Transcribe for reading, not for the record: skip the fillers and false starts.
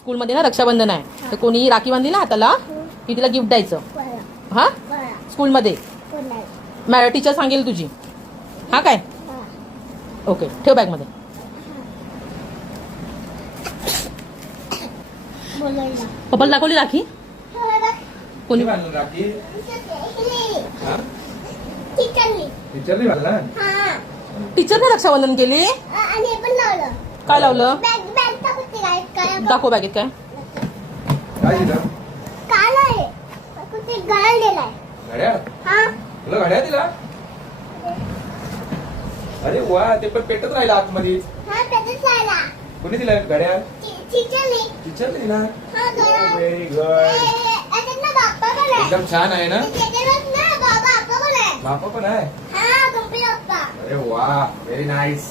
स्कूलमध्ये ना रक्षाबंधन आहे, तर कोणी राखी बांधली ना हाताला की तिला गिफ्ट द्यायचं. हा, स्कूलमध्ये टीचर सांगेल तुझी. हा काय, ओके, ठेव बॅग मध्ये. पप्पाला दाखवली राखी कोणी? राखी टीचरने रक्षाबंधन केली. काय लावलं? दाखव बॅगेत काय. तुला घड्या दिला? अरे वा, ते पण पेटत राहिला आतमध्ये. कोणी दिला घड्या? टीचरने दिला. व्हेरी गुड, एकदम छान आहे ना. बापा पण आहे. अरे वा, व्हेरी नाईस.